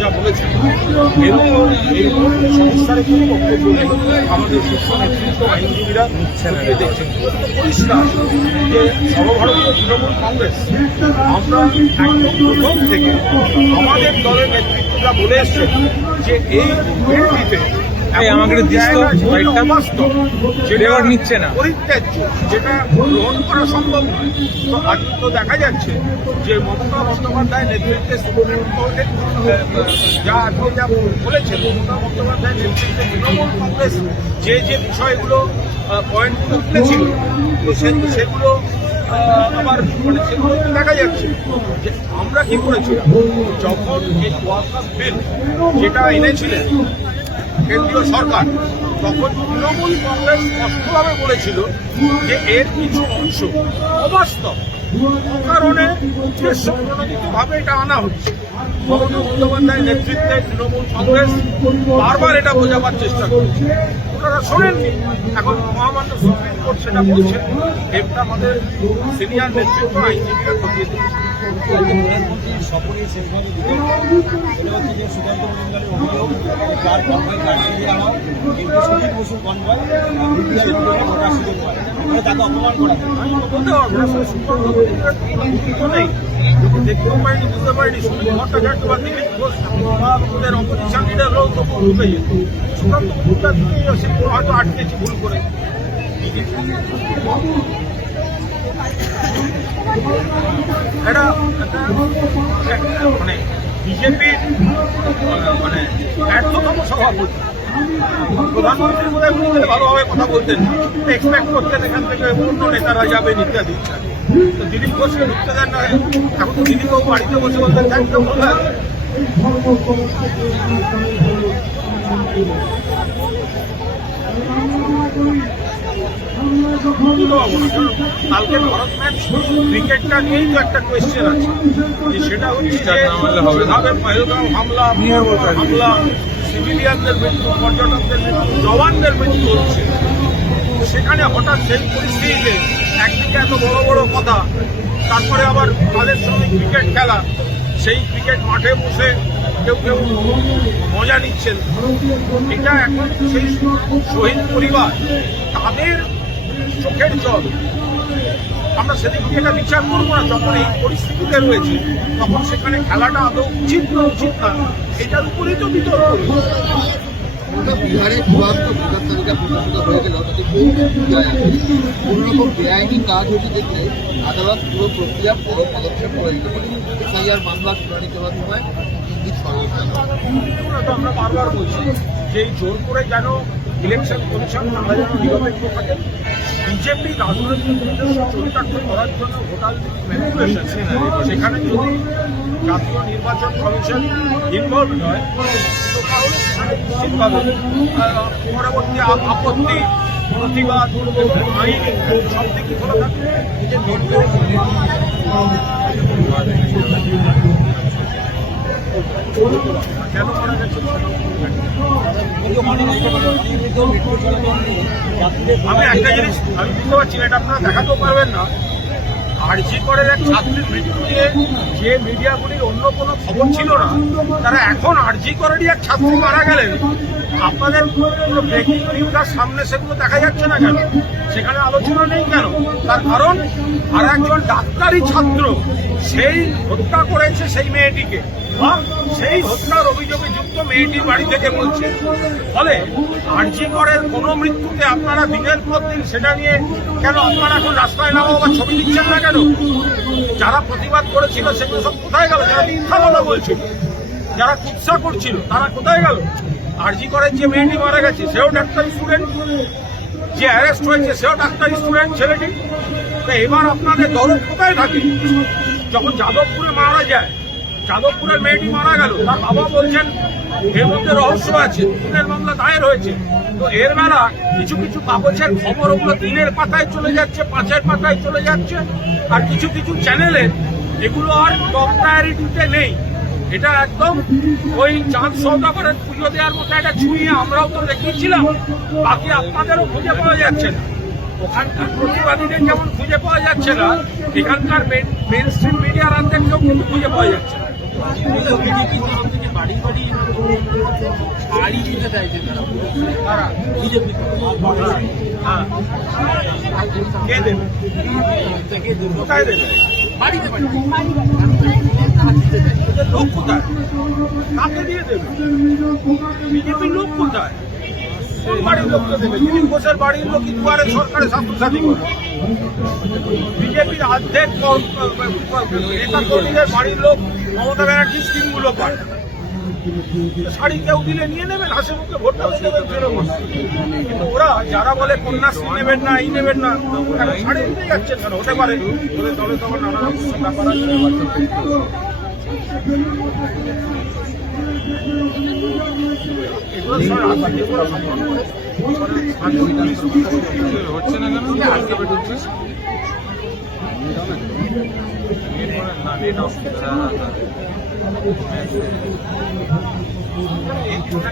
যা বলেছেন এরকম সংস্থার আমাদের শীর্ষ নেতৃত্ব আইনজীবীরা পরিষ্কার যে সর্বভারতীয় তৃণমূল কংগ্রেস আমরা একদম থেকে আমাদের দলের নেতৃত্বরা বলে এসছে যে এই বিলটিতে এই আমাকে দিস তো, লাইটটা। লেবার নিচ্ছে না। পরিত্যাজ্য যেটা গ্রহণ করা সম্ভব নয় তো আজ তো দেখা যাচ্ছে যে মমতা বন্দ্যোপাধ্যায় নেতৃত্বে সুপ্রিম কোর্টে যা আজকে যা বলেছেন মমতা বন্দ্যোপাধ্যায় নেতৃত্বে তৃণমূল কংগ্রেস যে যে বিষয়গুলো পয়েন্টগুলো তুলেছিল তো সেগুলো আবার মানে সেগুলো দেখা যাচ্ছে যে আমরা কি করেছিলাম যখন এই ওয়ার্কার বিল যেটা এনেছিলেন কেন্দ্রীয় সরকার তখন তৃণমূল কংগ্রেস স্পষ্টভাবে বলেছিল যে এর কিছু অংশ অবাস্তব। কারণে উদ্দেশ্য প্রণোদিতভাবে এটা আনা হচ্ছে। মমতা বন্দ্যোপাধ্যায়ের নেতৃত্বে তৃণমূল কংগ্রেস বারবার এটা বোঝাবার চেষ্টা করছে ওনারা শোনেননি এখন মহামান্য সুপ্রিম কোর্ট সেটা বলছে এটা আমাদের সিনিয়র নেতৃত্ব আইনজীবীরা খতিয়ে দিচ্ছে প্রধানমন্ত্রী সফরে শেষভাবে দিতে হচ্ছে যে সুকান্ত মজুমদারের অভিযোগ তার কনভয় কাটিয়ে আনা কিন্তু সুদীপ বসুর কনভয় ভোটার সুযোগ পায় তাকে অপমান করা হয়। বলতে পারব সুকান্ত মজুমদার নেই। দেখতেও পাইনি, বুঝতে পারিনি, সুনীল ভট্টাচার্য বা বা আমাদের অপোজিশন লিডাররাও ঢুকে যেত। সুকান্ত আছে, হয়তো আটকেছি ভুল করে। এটা মানে বিজেপির মানে ব্যর্থতম সভাপতি প্রধানমন্ত্রী বোধহয় উনি ভালোভাবে কথা বলতেন এক্সপেক্ট করতেন এখান থেকে অন্য নেতারা যাবেন ইত্যাদি। ইত্যাদি তো দিলীপ ঘোষকে ঢুকতে দেন না? এখন তো দিলীপবাবু বাড়িতে বসে বলতেন থ্যাংক ইউ বলতে পারব না, কারণ কালকে ভারত ম্যাচ ক্রিকেটটা নিয়েই তো একটা কোয়েশ্চেন আছে। সেটা হচ্ছে যে হবে না। পহেলগাঁও হামলা হামলা সিভিলিয়ানদের মৃত্যু, পর্যটকদের মৃত্যু, জওয়ানদের মৃত্যু হচ্ছে। সেখানে হঠাৎ সেই পরিস্থিতিতে একদিকে এত বড় বড় কথা, তারপরে আবার তাদের সঙ্গে ক্রিকেট খেলা। সেই ক্রিকেট মাঠে বসে কেউ কেউ মজা নিচ্ছেন। এটা এখন সেই শহীদ পরিবার, তাদের চোখের জল। আমরা সেদিক থেকে এটা বিচার করব না? যখন এই পরিস্থিতিতে রয়েছে, তখন সেখানে খেলাটা আদৌ উচিত না উচিত না। এটার উপরেই তো বিতর্ক বিহারে চূড়ান্ত ভোটার তালিকা প্রকাশিত হয়ে গেল তাতে বহু বিষয় আছে কোন রকম বেআইনি কাজ হচ্ছে দেখলে আদালত পুরো প্রক্রিয়া বড় পদক্ষেপ করে দিতে পারে। এসআইআর মামলা শুনানি করার সময় আমরা বারবার বলছি যে জোর করে যেন ইলেকশন কমিশন আমরা যেন নিরপেক্ষ থাকেন। বিজেপি রাজনৈতিক চরিতার্থ করার জন্য ভোটার ম্যানিপুলেশন সেখানে যদি জাতীয় নির্বাচন কমিশন ইনভলভ তো তাহলে সেখানে নিশ্চিতভাবে আহ, পরবর্তী আপ- আপত্তি প্রতিবাদ আইন সব দিকই খোলা থাকবে। নিয়ে আমি একটা জিনিস আমি বুঝতে পারছি এটা আপনারা দেখাতেও পারবেন না। আরজি করের এক ছাত্রীর মৃত্যু নিয়ে যে মিডিয়াগুলির অন্য কোনো খবর ছিল না, তারা এখন আরজি করেরই এক ছাত্রী মারা গেলেন। আপনাদের ব্রেকিং নিউজের সামনে সেগুলো দেখা যাচ্ছে না কেন? সেখানে আলোচনা নেই কেন? তার কারণ আর একজন ডাক্তারি ছাত্র সেই হত্যা করেছে সেই মেয়েটিকে। সেই হত্যার অভিযোগে যুক্ত মেয়েটির বাড়ি থেকে বলছে। ফলে আরজি করের কোনো মৃত্যুতে আপনারা দিনের পর দিন সেটা নিয়ে কেন আপনারা এখন রাস্তায় নামো বা ছবি দিচ্ছেন না কেন? যারা প্রতিবাদ করেছিল সেগুলো সব কোথায় গেল? যারা মিথ্যা কথা বলছিল, যারা কুৎসা করছিল, তারা কোথায় গেল? আরজি করের যে মেয়েটি মারা গেছে, সেও ডাক্তারি স্টুডেন্ট যে অ্যারেস্ট হয়েছে, সেও ডাক্তারি স্টুডেন্ট ছেলেটি। তো এবার আপনাদের দরদ কোথায় থাকে? যখন যাদবপুরে মারা যায় যাদবপুরের মেয়েটি মারা গেল। তার বাবা বলছেন, এর মধ্যে রহস্য আছে খুনের মামলা দায়ের হয়েছে। তো এর বেলা কিছু কিছু কাগজের খবর ওগুলো তিনের পাতায় চলে যাচ্ছে পাঁচের পাতায় চলে যাচ্ছে। আর কিছু কিছু চ্যানেলে এগুলো আর টপ প্রায়োরিটিতে নেই। এটা একদম ওই চাঁদ সৌদাগরের পুজো দেওয়ার মতো একটা ছুঁয়ে আমরাও তো দেখিয়েছিলাম। বাকি আপনাদেরও খুঁজে পাওয়া যাচ্ছে না। ওখানকার প্রতিবাদীদের যেমন খুঁজে পাওয়া যাচ্ছে না, এখানকার মেন স্ট্রিম মিডিয়ার অর্ধেক কেউ কিন্তু খুঁজে পাওয়া যাচ্ছে না। বিজেপি তরফ থেকে বাড়ি বাড়ি গাড়ি দিতে চাইছে তারা তারা বিজেপি হ্যাঁ কে দেবে থেকে দেবে। কোথায় দেবে বাড়িতে বাড়ি লোক কোথায় কাকে দিয়ে দেবে বিজেপির লোক কোথায় বাড়ির লোককে দেবে? দুয়ারে সরকারের স্বাস্থ্যসাথী করে? বিজেপির অর্ধেক নেতা কর্মীদের লোক মমতা ব্যানার্জির স্কিমগুলো পায়। শাড়ি কেউ দিলে নিয়ে নেবেন? হাসি মুখে ভোটটা দিয়ে দেবেন তৃণমূল। কিন্তু ওরা যারা বলে কন্যাশ্রী নেবেন না, এই নেবেন না শাড়ি দিতে যাচ্ছেন কেন? হতে পারে। ওদের দলে তো আবার নানা রকম ব্যাপার আছে। এগুলো হচ্ছে না কেন অফ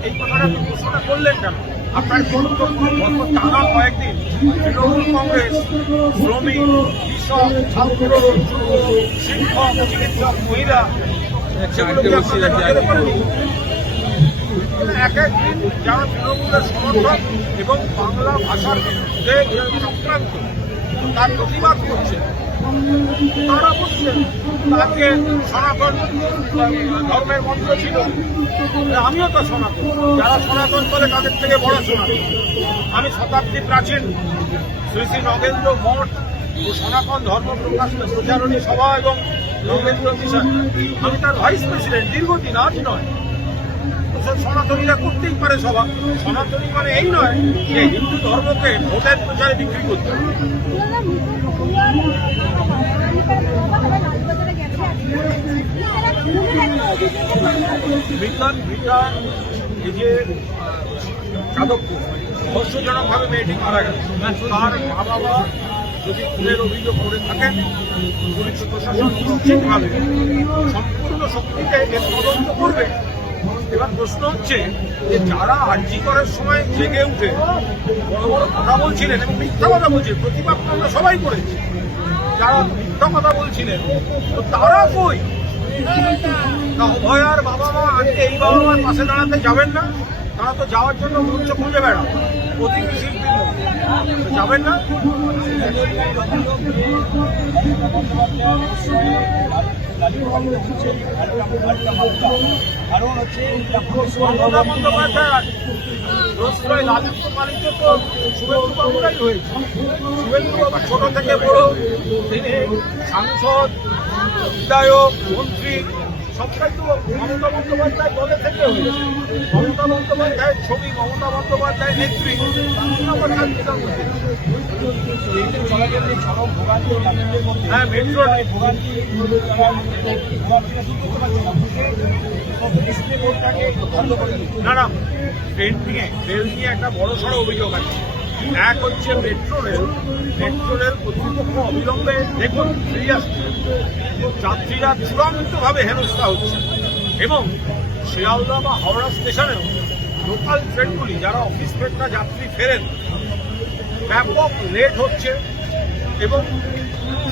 এই কথাটা টানা কয়েকদিন কংগ্রেস শ্রমিক ছাত্র শিক্ষক চিকিৎসক মহিলা এক এক দিন যারা তৃণমূলের সমর্থক এবং বাংলা ভাষার যে চক্রান্ত তার প্রতিবাদ করছে তারা বলছেন তাকে সনাতন ধর্মের মন্ত্র ছিল আমিও তো সনাতন যারা সনাতন করে তাদের থেকে বড় সনাতন আমি শতাব্দী প্রাচীন শ্রী শ্রী নগেন্দ্র মঠ সনাতন ধর্ম প্রকাশ প্রচারণী সভা এবং নগেন্দ্র মিশন, আমি তার ভাইস প্রেসিডেন্ট দীর্ঘদিন আজ নয়। সনাতনীরা করতেই পারে সভা। সনাতনী মানে এই নয় যে হিন্দু ধর্মকে ভোটের প্রচারে বিক্রি করতে বিজ্ঞান বিজ্ঞান এই যে যাদবপুর রহস্যজনকভাবে মেয়েটি মারা গেল। তার মা বাবা যদি খুনের অভিযোগ করে থাকেন, পুলিশ প্রশাসন নিশ্চিতভাবে সম্পূর্ণ শক্তিতে এর তদন্ত করবে এবার প্রশ্ন হচ্ছে যে যারা আর্জি করার সময় জেগে উঠে বড় বড় কথা বলছিলেন এবং মিথ্যা কথা বলছিলেন, প্রতিবাদ আমরা সবাই করেছি, যারা মিথ্যা কথা বলছিলেন, তো তারা কই তা অভয়ার বাবা মা আজকে এই বাবা মার পাশে দাঁড়াতে যাবেন না, তারা তো যাওয়ার জন্য মঞ্চ খুঁজে মধ্যে। তো যাবেন না? কারণ হচ্ছে বন্দ্যোপাধ্যায়। তো হয়েছে। ছোট থেকে বড়। তিনি সাংসদ বিধায়ক মন্ত্রী। সবটাই তো মমতা বন্দ্যোপাধ্যায় দলে থেকে হয়েছে। মমতা বন্দ্যোপাধ্যায়ের ছবি মমতা বন্দ্যোপাধ্যায় নেত্রী হ্যাঁ মেট্রো না। না ট্রেন নিয়ে নিয়ে একটা বড় সড়ো অভিযোগ আছে। এক হচ্ছে মেট্রো রেল মেট্রো রেল কর্তৃপক্ষ অবিলম্বে, দেখুন ফিরিয়ে যাত্রীরা চূড়ান্তভাবে হেনস্থা হচ্ছে। এবং শিয়ালদা বা হাওড়া স্টেশনেও লোকাল ট্রেনগুলি যারা অফিস ফেরনা যাত্রী ফেরেন, ব্যাপক লেট হচ্ছে। এবং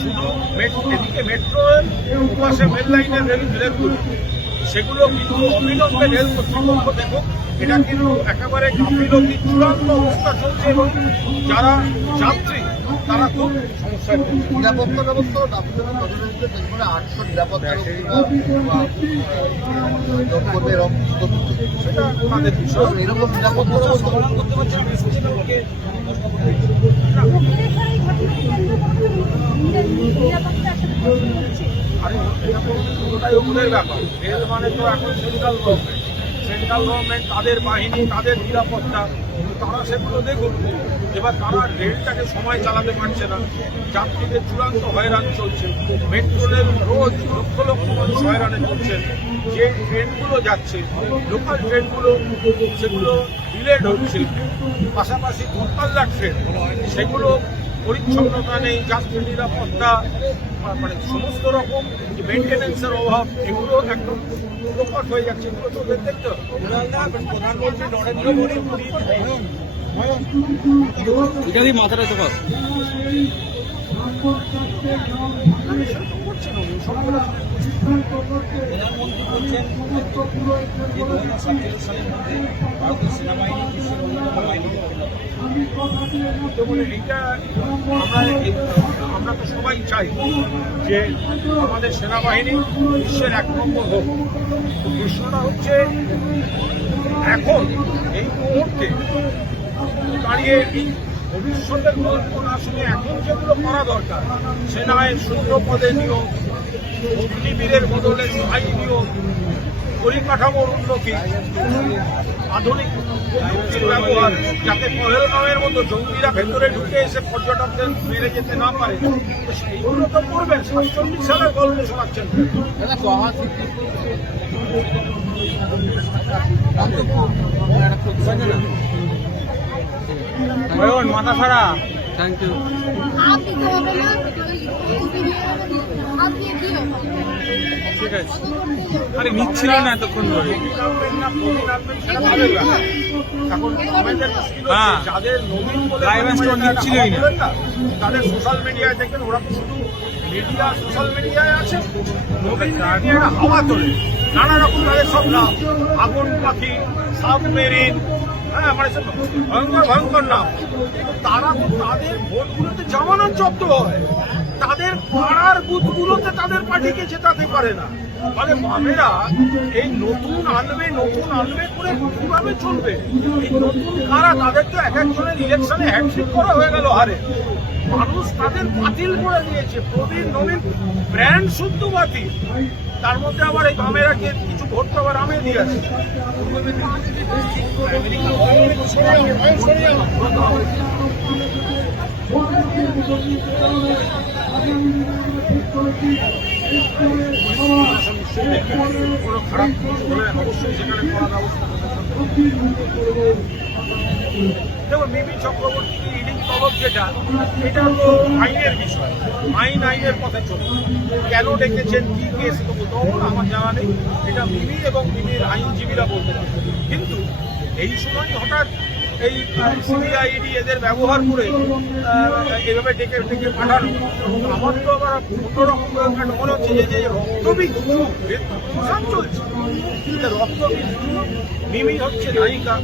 শুধু এদিকে মেট্রো রেল পাশে মেল লাইনের রেল রেলগুলো সেগুলো কিন্তু অবিলম্বে রেল কর্তৃপক্ষ দেখুক এটা কিন্তু একেবারে গাফিলতি চূড়ান্ত অবস্থা চলছে এবং যারা যাত্রী তারা খুব সমস্যায় নিরাপত্তা ব্যবস্থা আটশো নিরাপত্তা রক্ষী বা যোগ করবে এরকম সেটা তাদের বিষয়। এরকম নিরাপত্তা ব্যবস্থা সমাধান করতে পারছে ওদের ব্যাপার। রেল মানে তো এখন সেন্ট্রাল গভর্নমেন্ট সেন্ট্রাল গভর্নমেন্ট তাদের বাহিনী, তাদের নিরাপত্তা, তারা সেগুলো দেখুন এবার তারা রেলটাকে সময় চালাতে পারছে না। যাত্রীদের চূড়ান্ত হয়রান চলছে। মেট্রো রেল রোজ লক্ষ লক্ষ মানুষ হয়রানে চলছেন যে ট্রেনগুলো যাচ্ছে লোকাল ট্রেনগুলো সেগুলো ডিলেড হচ্ছে। পাশাপাশি দূরপাল্লা ট্রেন সেগুলো পরিচ্ছন্নতা নেই যাত্রী নিরাপত্তা মানে সমস্ত রকম যে মেনটেন্যান্সের অভাব এগুলো একদম প্রকট হয়ে যাচ্ছে। এগুলো তো দেখতে। প্রধানমন্ত্রী নরেন্দ্র মোদী মাথাটা আমরা তো সবাই চাই যে আমাদের সেনাবাহিনী বিশ্বের এক নম্বর হোক। প্রশ্নটা হচ্ছে, এখন এই মুহূর্তে দাঁড়িয়ে ভবিষ্যতের গল্প না শুনে এখন যেগুলো করা দরকার, সেনায় শূন্য পদে নিয়োগ, অগ্নিবীরের বদলে স্থায়ী নিয়োগ, পরিকাঠামোর উন্নতি, আধুনিক প্রযুক্তির ব্যবহার, যাতে পহেলগাঁওয়ের মতো জঙ্গিরা ভেতরে ঢুকে এসে পর্যটকদের মেরে যেতে না পারে সেইগুলো তো করবেন, সাতচল্লিশ সালের গল্প শোনাচ্ছেন। মাথা ছাড়া। থ্যাংক ইউ ঠিক আছে। আরে না এতক্ষণ ধরে। হ্যাঁ। না। তাদের সোশ্যাল মিডিয়ায় ওরা সোশ্যাল মিডিয়ায় আছে। হাওয়া নানা রকম তাদের সব নাম। আগুন পাখি সাবমেরিন হ্যাঁ মানে ভয়ঙ্কর ভয়ঙ্কর নাম। তারা তাদের ভোটগুলোতে জামানত জব্দ হয়। তাদের পাড়ার বুথগুলোতে তাদের পার্টিকে জেতাতে পারে না। মানে বামেরা এই নতুন আনবে নতুন আনবে করে কীভাবে চলবে? এই নতুন কারা? তাদের তো এক একজনের ইলেকশনে হ্যান্ডশেক করা হয়ে গেল হারে। মানুষ তাদের বাতিল করে দিয়েছে। প্রবীণ, নবীন, ব্র্যান্ড শুদ্ধ বাতিল। তার মধ্যে আবার এই বামেরাকে কিছু ভোট তো আবার আমে দিয়েছে কোনো অবশ্যই সেখানে করা ব্যবস্থা দেখুন মিমি চক্রবর্তী ইডিং তলব যেটা, এটা তো আইনের বিষয়। আইন আইনের পথে চলবে। কেন ডেকেছেন, কি কেস তো তখন আমার জানা নেই। এটা মিমি এবং মিমির আইনজীবীরা বলতে কিন্তু এই সময় হঠাৎ এই সিবিআইডি এদের ব্যবহার করে এভাবে ডেকে ডেকে পাঠানো। আমার তো আবার অন্যরকম মনে হচ্ছে যে প্রসাদ চলছে যুগ। মিমি হচ্ছে নায়িকা,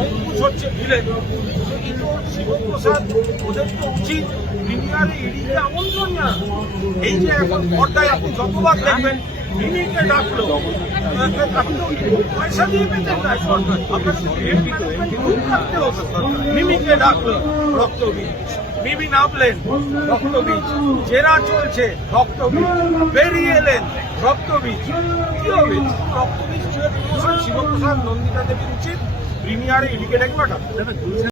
অঙ্কুশ হচ্ছে ভিলেন এই তো শিবপ্রসাদ, ওদের তো উচিত প্রিমিয়ারে ইডিকে আমন্ত্রণ না। এই যে এখন পর্দায় আপনি যতবার দেখবেন, মিমিকে ডাকলো। পয়সা দিয়ে পেতেন না সরকার আপনার মিমিকে ডাকলো রক্তবীজ। মিমি নামলেন রক্তবীজ জেরা চলছে রক্তবীজ বেরিয়ে এলেন রক্তবীজ কি হবে? রক্তবীজ শিবপ্রসাদ, নন্দিতা দেবীর উচিত। প্রিমিয়ারে ইডিকে ডেকে পাঠাবো